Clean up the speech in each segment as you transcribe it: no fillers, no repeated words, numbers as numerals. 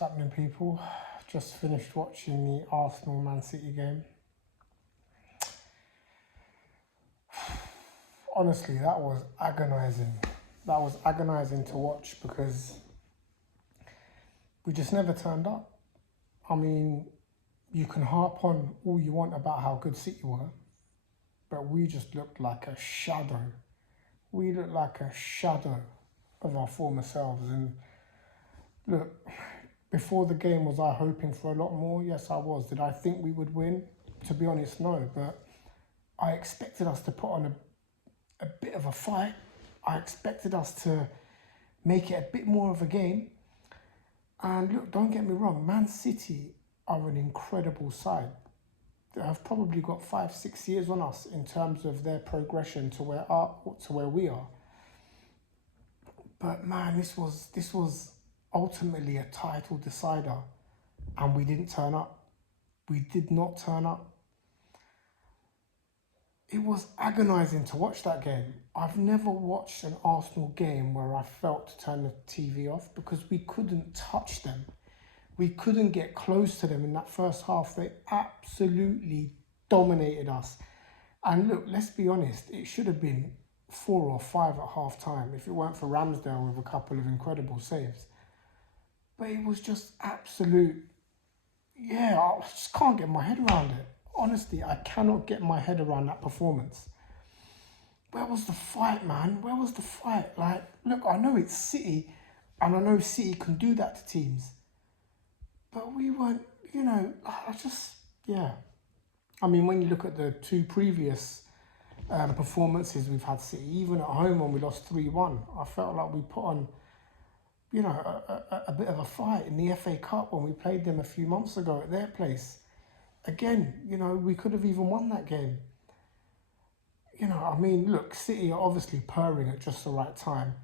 Happening, people? Just finished watching the Arsenal-Man City game. Honestly, that was agonising. That was agonising to watch because we just never turned up. I mean, you can harp on all you want about how good City were, but we just looked like a shadow. We looked like a shadow of our former selves. And look, before the game, was I hoping for a lot more? Yes, I was. Did I think we would win? To be honest, no. But I expected us to put on a bit of a fight. I expected us to make it a bit more of a game. And look, don't get me wrong, Man City are an incredible side. They have probably got 5-6 years on us in terms of their progression to where we are. But man, this was ultimately a title decider, and we didn't turn up. We did not turn up. It was agonising to watch that game. I've never watched an Arsenal game where I felt to turn the TV off because we couldn't touch them. We couldn't get close to them in that first half. They absolutely dominated us. And look, let's be honest, it should have been 4 or 5 at half time if it weren't for Ramsdale with a couple of incredible saves. But it was just absolute, I just can't get my head around it. Honestly, I cannot get my head around that performance. Where was the fight, man? Where was the fight? Like, look, I know it's City, and I know City can do that to teams. But we weren't, I mean, when you look at the two previous performances we've had City, even at home when we lost 3-1, I felt like we put on, a bit of a fight in the FA Cup when we played them a few months ago at their place. Again, we could have even won that game. I mean, look, City are obviously purring at just the right time.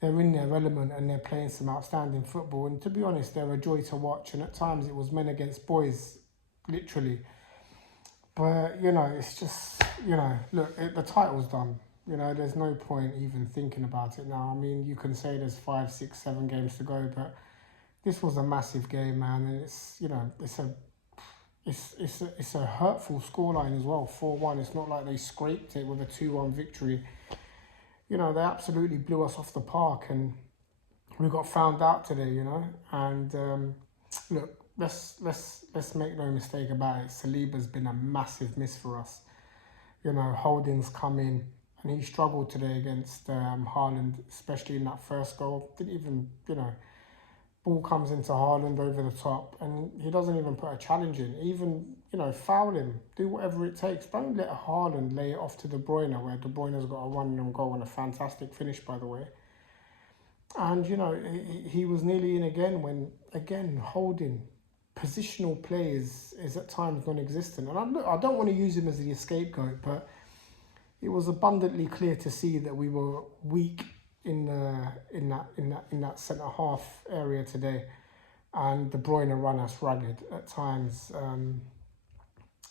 They're in their element and they're playing some outstanding football. And to be honest, they're a joy to watch. And at times it was men against boys, literally. But, it's just, look, the title's done. There's no point even thinking about it now. I mean, you can say there's 5, 6, 7 games to go, but this was a massive game, man. And it's a hurtful scoreline as well, 4-1. It's not like they scraped it with a 2-1 victory. They absolutely blew us off the park, and we got found out today, And look, let's make no mistake about it. Saliba's been a massive miss for us. Holding's come in, and he struggled today against Haaland, especially in that first goal. Didn't even, ball comes into Haaland over the top, and he doesn't even put a challenge in. Even, foul him. Do whatever it takes. Don't let Haaland lay it off to De Bruyne, where De Bruyne's got a 1-0 goal and a fantastic finish, by the way. And, he was nearly in again when, again, holding positional play is at times non-existent. And I don't want to use him as the scapegoat, but it was abundantly clear to see that we were weak in that centre half area today, and De Bruyne ran us ragged at times.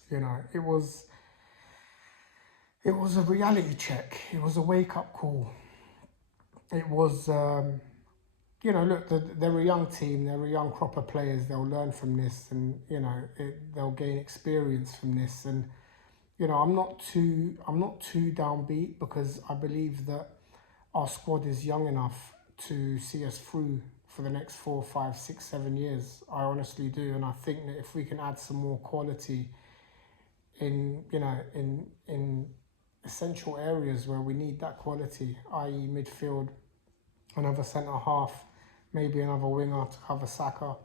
It was a reality check. It was a wake up call. It was, look, they're a young team. They're a young crop of players. They'll learn from this, and they'll gain experience from this. And I'm not too downbeat because I believe that our squad is young enough to see us through for the next 4, 5, 6, 7 years. I honestly do, and I think that if we can add some more quality in essential areas where we need that quality, i.e. midfield, another centre half, maybe another winger to cover Saka,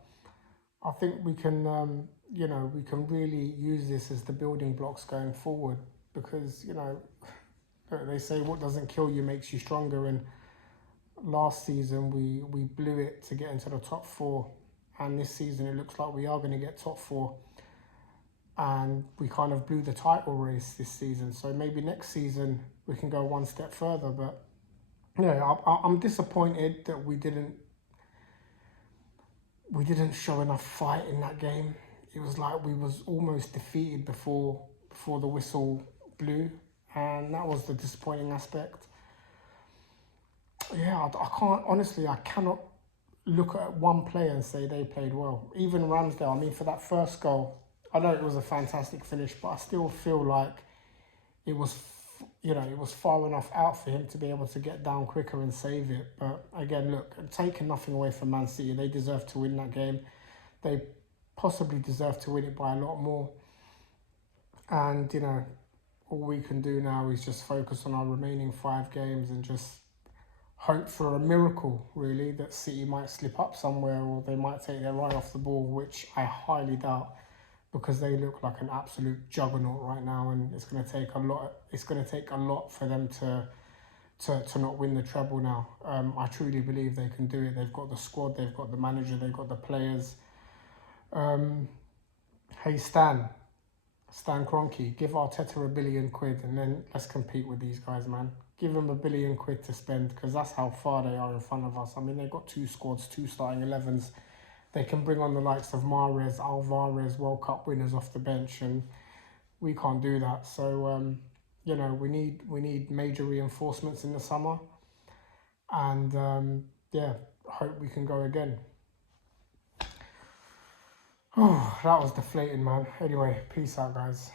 I think we can, we can really use this as the building blocks going forward because, they say what doesn't kill you makes you stronger, and last season we blew it to get into the top 4, and this season it looks like we are going to get top 4, and we kind of blew the title race this season. So maybe next season we can go one step further. But I'm disappointed that we didn't show enough fight in that game. It was like we was almost defeated before the whistle blew. And that was the disappointing aspect. I cannot look at one player and say they played well. Even Ramsdale, I mean, for that first goal, I know it was a fantastic finish, but I still feel like it was, it was far enough out for him to be able to get down quicker and save it. But again, look, taking nothing away from Man City, they deserve to win that game. They possibly deserve to win it by a lot more. And, all we can do now is just focus on our remaining 5 games and just hope for a miracle, really, that City might slip up somewhere or they might take their eye off the ball, which I highly doubt, because they look like an absolute juggernaut right now, and it's going to take a lot. It's going to take a lot for them to not win the treble now. I truly believe they can do it. They've got the squad, they've got the manager, they've got the players. Hey Stan Kroenke, give Arteta £1 billion and then let's compete with these guys, man. Give them £1 billion to spend, because that's how far they are in front of us. I mean, they've got 2 squads, 2 starting 11s. They can bring on the likes of Mahrez, Alvarez, World Cup winners off the bench, and we can't do that. So, we need major reinforcements in the summer, and hope we can go again. Oh, that was deflating, man. Anyway, peace out, guys.